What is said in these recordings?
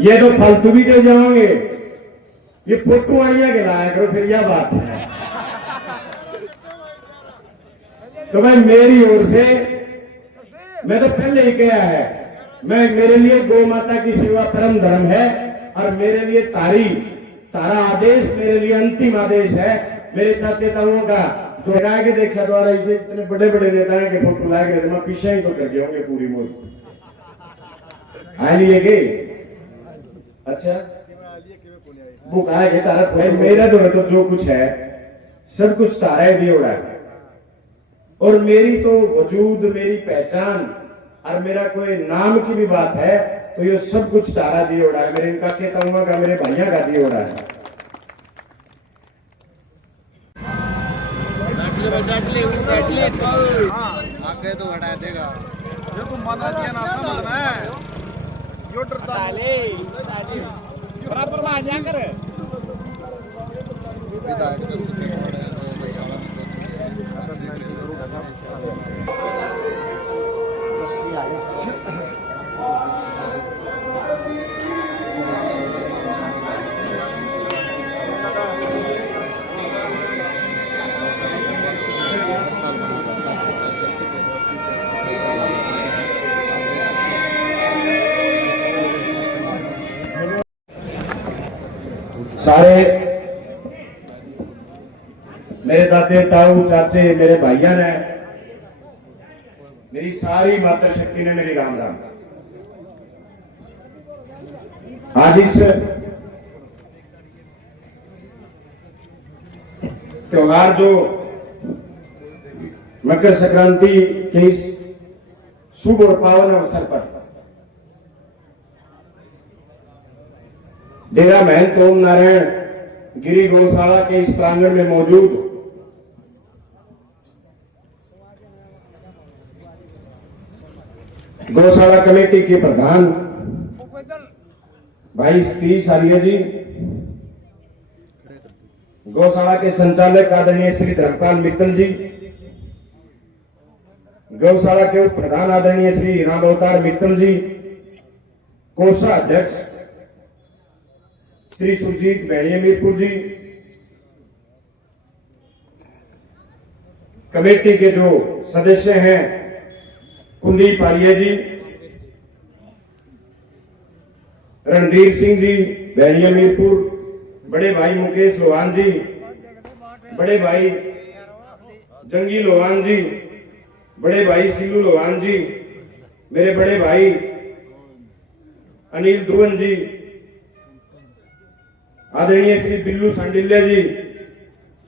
ये तो फालतू भी दे जाओगे, ये फोटो आइया के लाया करो फिर यह बात है। तो भाई मेरी ओर से मैं तो पहले ही कहा है, मैं मेरे लिए गौ माता की सेवा परम धर्म है और मेरे लिए तारा आदेश मेरे लिए अंतिम आदेश है। मेरे चाचे ताऊओं का जो आगे देखा द्वारा इसे इतने बड़े बड़े नेताओं के फोटो ला गए, मैं पीछे ही तो कर गए होंगे पूरी मौज आ लिए गए। अच्छा बुक आएंगे तारा भाई मेरा तो जो कुछ है सब कुछ तारा ही दिया है, और मेरी तो वजूद मेरी पहचान और मेरा कोई नाम की भी बात है तो ये सब कुछ तारा दिए उड़ा है, मेरे इनका कहता का मेरे भैया का दिए उड़ा है। आगे तो हटा देगा जो तुम मना दिया ना समझना है यो डरता ले बराबर में आ जा कर विधायक तो सीधे खड़े हैं भैया सारे मेरे दादे ताऊ चाचे मेरे भाइयों ने मेरी सारी माता शक्ति ने मेरी राम राम। आज इस त्योहार जो मकर संक्रांति के इस शुभ और पावन अवसर पर डेरा महंत ओम नारायण गिरी गौशाला के इस प्रांगण में मौजूद गौशाला कमेटी के प्रधान भाई सतीश आर्य जी, गौशाला के संचालक आदरणीय श्री धर्मपाल मित्तल जी, गौशाला के उप प्रधान आदरणीय श्री राम अवतार मित्तल जी, कोषाध्यक्ष श्री सुरजीत बैणिया मीरपुर जी, कमेटी के जो सदस्य हैं कुलदीप आर्य जी, रणधीर सिंह जी बैणिया मीरपुर, बड़े भाई मुकेश लोहान जी, बड़े भाई जंगी लोहान जी, बड़े भाई सिल्लू लोहान जी, मेरे बड़े भाई अनिल ध्रुवन जी, आदरणीय श्री बिल्लू सांडिल्य जी,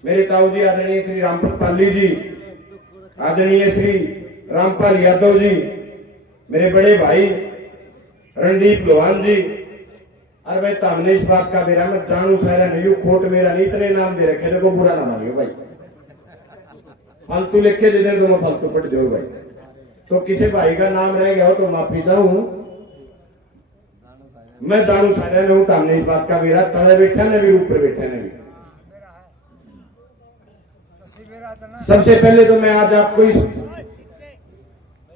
मेरे ताऊ जी आदरणीय श्री रामपत पाली जी, आदरणीय श्री रामपाल यादव जी, मेरे बड़े भाई रणदीप लोहान जी। और भाई तामने इस बात का मेरा मत जानू सारा नहीं खोट मेरा नहीं, इतने नाम दे रखे देखो बुरा ना मानियो भाई, फालतू लिख के दे दे तो मैं फालतू पट दो भाई, तो किसी भाई का नाम रह गया हो तो माफी चाहूं, मैं जानू सारा नहीं तामने इस बात का मेरा तले बैठा ने भी ऊपर बैठा ने भी। सबसे पहले तो मैं आज आपको इस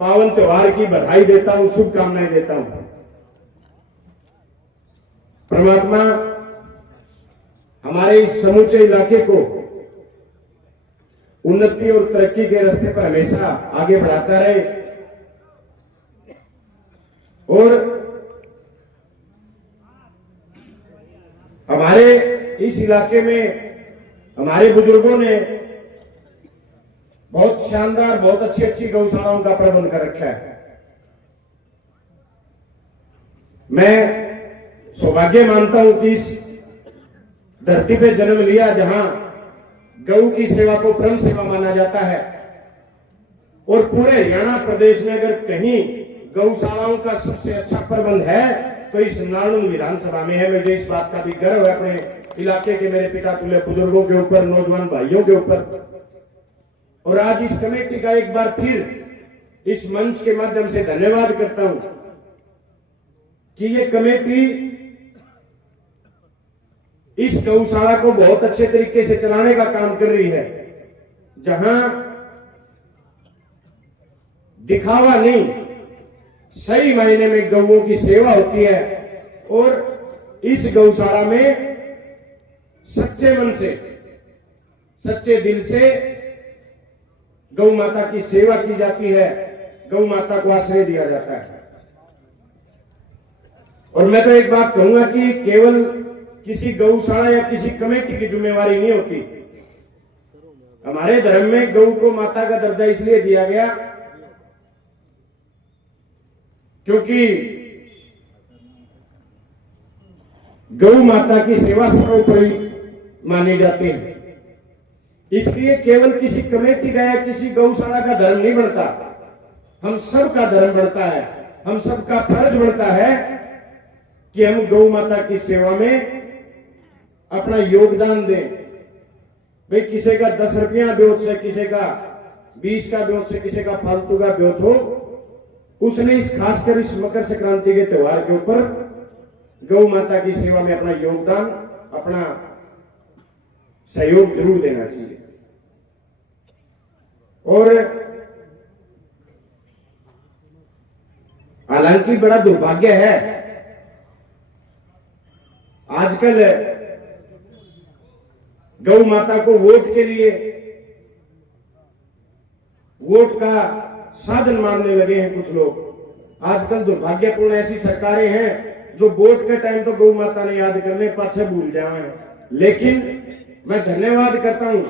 पावन त्योहार की बधाई देता हूं, शुभकामनाएं देता हूं। परमात्मा हमारे इस समूचे इलाके को उन्नति और तरक्की के रास्ते पर हमेशा आगे बढ़ाता रहे, और हमारे इस इलाके में हमारे बुजुर्गों ने बहुत शानदार बहुत अच्छी अच्छी गौशालाओं का प्रबंध कर रखा है। मैं सौभाग्य मानता हूं कि इस धरती पे जन्म लिया जहां गौ की सेवा को परम सेवा माना जाता है, और पूरे हरियाणा प्रदेश में अगर कहीं गौशालाओं का सबसे अच्छा प्रबंध है तो इस नालंद विधानसभा में है। मुझे इस बात का भी गर्व है अपने इलाके के मेरे पिता तुल्य बुजुर्गों के ऊपर, नौजवान भाइयों के ऊपर। और आज इस कमेटी का एक बार फिर इस मंच के माध्यम से धन्यवाद करता हूं कि ये कमेटी इस गौशाला को बहुत अच्छे तरीके से चलाने का काम कर रही है, जहां दिखावा नहीं सही मायने में गौओं की सेवा होती है, और इस गौशाला में सच्चे मन से, सच्चे दिल से गौ माता की सेवा की जाती है, गौ माता को आश्रय दिया जाता है। और मैं तो एक बात कहूंगा कि केवल किसी गौशाला या किसी कमेटी की जिम्मेवारी नहीं होती। हमारे धर्म में गौ को माता का दर्जा इसलिए दिया गया क्योंकि गौ माता की सेवा सर्वोपरि मानी जाती है। इसलिए केवल किसी कमेटी का या किसी गौशाला का धर्म नहीं बनता, हम सबका धर्म बनता है, हम सबका फर्ज बनता है कि हम गौ माता की सेवा में अपना योगदान दें। भाई किसी का 10 रुपया ब्योत से, किसी का 20 का ब्योत से, किसी का फालतू का ब्योत हो, उसने इस खासकर इस मकर संक्रांति के त्योहार के ऊपर गौ माता की सेवा में अपना योगदान, अपना सहयोग जरूर देना चाहिए। और हालांकि बड़ा दुर्भाग्य है, आजकल गौ माता को वोट के लिए, वोट का साधन मानने लगे हैं कुछ लोग। आजकल दुर्भाग्यपूर्ण ऐसी सरकारें हैं जो वोट के टाइम तो गौ माता ने याद करने पाछे भूल जाए हैं। लेकिन मैं धन्यवाद करता हूं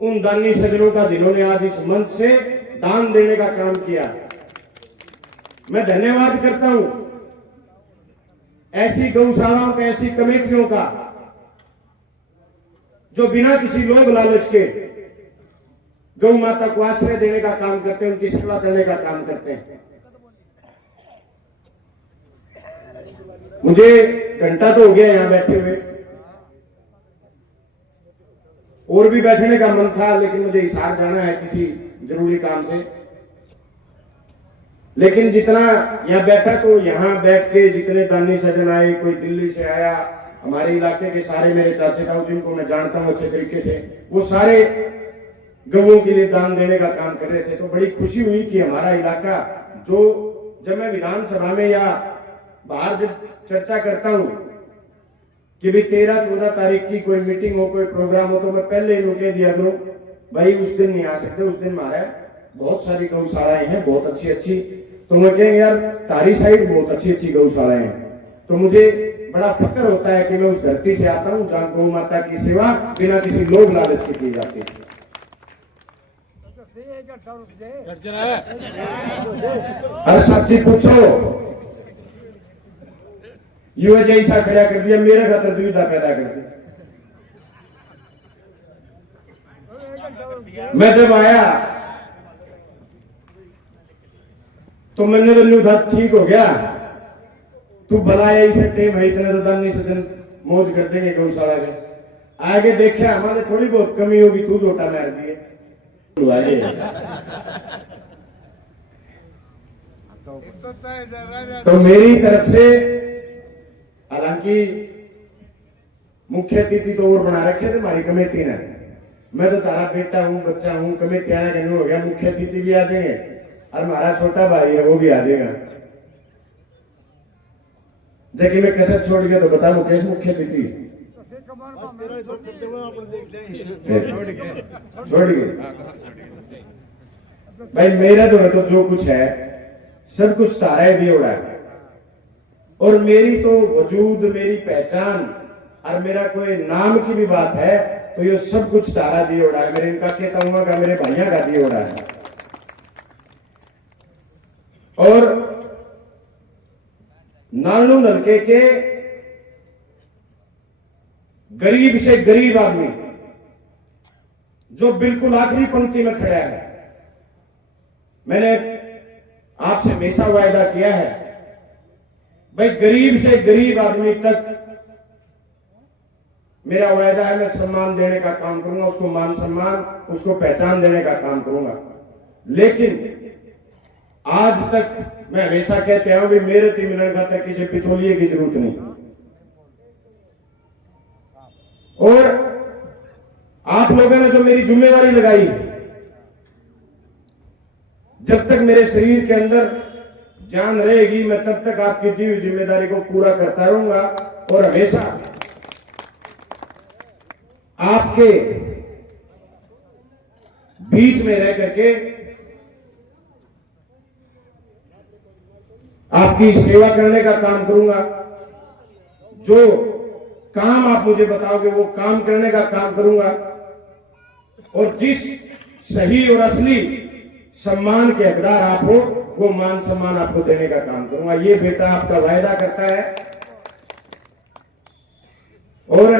उन दानी सज्जनों का जिन्होंने आज इस मंच से दान देने का काम किया। मैं धन्यवाद करता हूं ऐसी गौशालाओं का, ऐसी कमेटियों का जो बिना किसी लोभ लालच के गौ माता को आश्रय देने का काम करते हैं, उनकी सेवा करने का काम करते हैं। मुझे घंटा तो हो गया यहां बैठे हुए, और भी बैठने का मन था, लेकिन मुझे हिसार जाना है किसी जरूरी काम से। लेकिन जितना यहां बैठा, तो यहां बैठ के जितने दानी सज्जन आए, कोई दिल्ली से आया, हमारे इलाके के सारे मेरे चाचे ताऊ जिनको मैं जानता हूं अच्छे तरीके से, वो सारे गवों के लिए दान देने का काम कर रहे थे। तो बड़ी खुशी हुई कि हमारा इलाका, जो जब मैं विधानसभा में या बाहर जब चर्चा करता हूं कि भी 13-14 तारीख की कोई मीटिंग हो, कोई प्रोग्राम हो, तो मैं पहले ही रोके दिया करूं, भाई उस दिन नहीं आ सकते, उस दिन हमारा बहुत सारी गौशालाएं हैं, बहुत अच्छी अच्छी। तो मैं कहें यार तारी साइड बहुत अच्छी अच्छी गौशालाएं हैं। तो मुझे बड़ा फक्र होता है कि मैं उस धरती से आता हूं जहां गौ माता की सेवा बिना किसी लोभ लालच के की जाती है। अरे सच्ची पूछो, यू जैसा खड़ा कर दिया, मेरे खातर दुविधा पैदा कर दी। मैं जब आया तो मैंने तो न्यू था, ठीक हो गया, तू बनाया ही सकते भाई, इतने तो दानी सज्जन मौज कर देंगे गौशाला के। आगे देखा हमारे थोड़ी बहुत कमी होगी, तू झोटा मार दिए। तो मेरी तरफ से, हालांकि मुख्य अतिथि तो और बना रखे थे हमारी कमेटी ने, मैं तो तारा बेटा हूं, बच्चा हूं, कमेटी आना कहने हो गया, मुख्य अतिथि भी आ जाएंगे और हमारा छोटा भाई है वो भी आ जाएगा। जबकि मैं कसर छोड़ गया तो बता मुकेश मुख्य अतिथि छोड़ गए भाई। मेरा तो जो कुछ है सब कुछ तारा ही दिया है, और मेरी तो वजूद, मेरी पहचान और मेरा कोई नाम की भी बात है तो ये सब कुछ तारा दिया उड़ा है। मेरे इनका कहता हूं का, मेरे भाइयों का दिया उड़ा है। और नालू नलके के गरीब से गरीब आदमी जो बिल्कुल आखिरी पंक्ति में खड़ा है, मैंने आपसे हमेशा वायदा किया है भाई, गरीब से गरीब आदमी तक मेरा वायदा है, मैं सम्मान देने का काम करूंगा, उसको मान सम्मान, उसको पहचान देने का काम करूंगा। लेकिन आज तक मैं हमेशा कहते हूं भी मेरे ती मिलन खातर किसी पिछोलिए की जरूरत नहीं। और आप लोगों ने जो मेरी जिम्मेवारी लगाई, जब तक मेरे शरीर के अंदर जान रहेगी मैं तब तक आपकी दी हुई जिम्मेदारी को पूरा करता रहूंगा और हमेशा आपके बीच में रह करके आपकी सेवा करने का काम करूंगा। जो काम आप मुझे बताओगे वो काम करने का काम करूंगा और जिस सही और असली सम्मान के हकदार आप हो वो मान सम्मान आपको देने का काम करूंगा। ये बेटा आपका वायदा करता है। और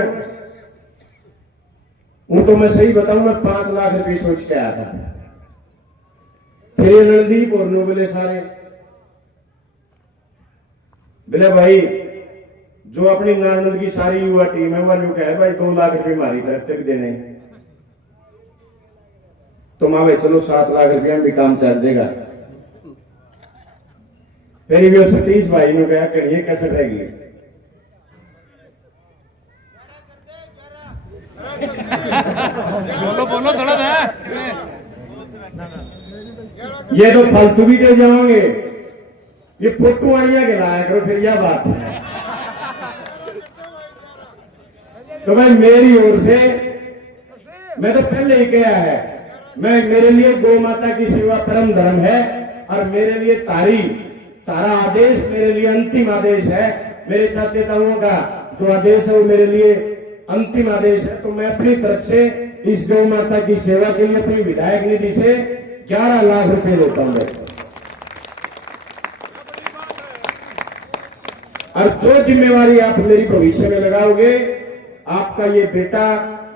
वो तो मैं सही बताऊं, मैं 5 लाख रुपए सोच के आया था। फिर ये नंदीप और नोबले सारे बोले भाई जो अपनी नारनंद की सारी युवा टीम है वो कहे भाई 2 लाख रुपए हमारी तरफ तक देने, तो मावे चलो 7 लाख रुपया में भी काम चल जाएगा। फिर भी सतीश भाई ने कहा कि ये कैसे रहेगी। बोलो थोड़ा सा। ये तो फालतू भी दे जाओगे, ये फोटो आइया के लाया करो फिर यह बात है। तो भाई मेरी ओर से मैं तो पहले ही कहा है, मैं मेरे लिए गौ माता की सेवा परम धर्म है और मेरे लिए तारा आदेश मेरे लिए अंतिम आदेश है। मेरे चाचे ताऊओं का जो आदेश है वो मेरे लिए अंतिम आदेश है। तो मैं अपनी तरफ से इस गौ माता की सेवा के लिए अपनी विधायक निधि से 11 लाख रुपए लेता हूं। और जो जिम्मेवारी आप मेरी भविष्य में लगाओगे, आपका ये बेटा,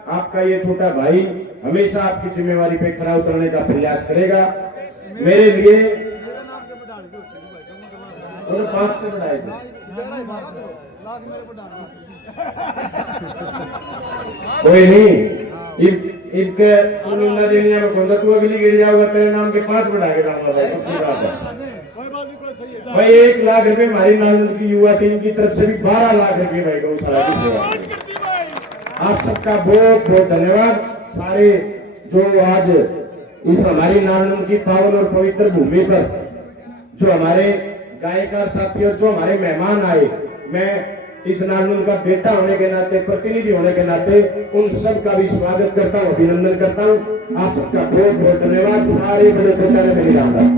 आपका ये छोटा भाई हमेशा आपकी जिम्मेवारी पे खरा उतरने का प्रयास करेगा। मेरे लिए 5 से बढ़ाए थे। कोई नहीं, इनके तू अगली गिर जाओगा तेरे नाम के 5 बढ़ा के डालूंगा भाई। 1 लाख रुपए हमारी नारनंद की युवा टीम की तरफ से भी 12 लाख रुपए भाई गौशाला की सेवा। आप सबका बहुत बहुत धन्यवाद। सारे जो आज इस हमारी नारनंद की पावन और पवित्र भूमि पर जो हमारे गायकार साथी और जो हमारे मेहमान आए, मैं इस नारनंद का बेटा होने के नाते, प्रतिनिधि होने के नाते उन सब का भी स्वागत करता हूँ, अभिनंदन करता हूँ। आप सबका बहुत बहुत धन्यवाद। सारे बड़े छोटे मेरी राम राम।